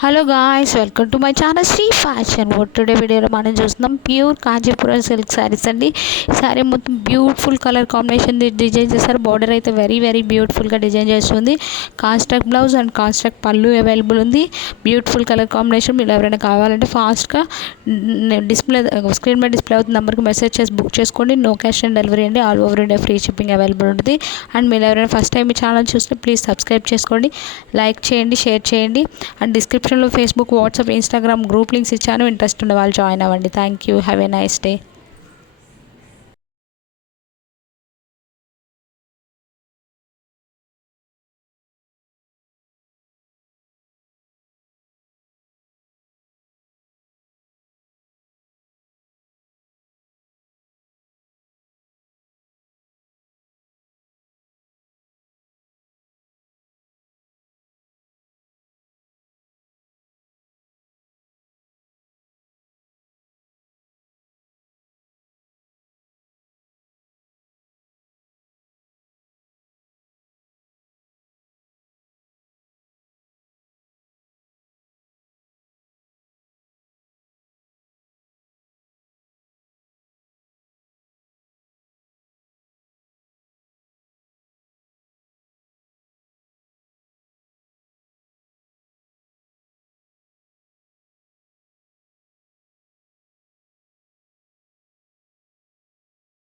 Hello guys, welcome to my channel Shri fashion word. Today వీడియోలో మనం చూస్తున్నాం ప్యూర్ కాంచీపురం సిల్క్ శారీస్ అండి. ఈ శారీ మొత్తం బ్యూటిఫుల్ కలర్ కాంబినేషన్ డిజైన్ చేస్తారు. బార్డర్ అయితే వెరీ వెరీ బ్యూటిఫుల్గా డిజైన్ చేస్తుంది. కాన్స్ట్రక్ట్ బ్లౌజ్ అండ్ కాన్స్ట్రక్ట్ పళ్ళు అవైలబుల్ ఉంది. Beautiful colour combination. మీరు ఎవరైనా కావాలంటే ఫాస్ట్గా డిస్ప్లే స్క్రీన్ మీద డిస్ప్లే అవుతున్న నెంబర్కి మెసేజ్ చేసి బుక్ చేసుకోండి. నో క్యాష్ ఆన్ డెలివరీ అండి. All over India free shipping available ఉంటుంది. అండ్ మీరు ఎవరైనా ఫస్ట్ టైం ఈ ఛానల్ చూస్తే ప్లీజ్ సబ్స్క్రైబ్ చేసుకోండి, లైక్ చేయండి, షేర్ చేయండి. అండ్ డిస్క్రిప్షన్లో Facebook, WhatsApp, Instagram group links ఇచ్చాను. ఇంట్రెస్ట్ ఉన్న వాళ్ళు జాయిన్ అవ్వండి. Thank you. Have a nice day.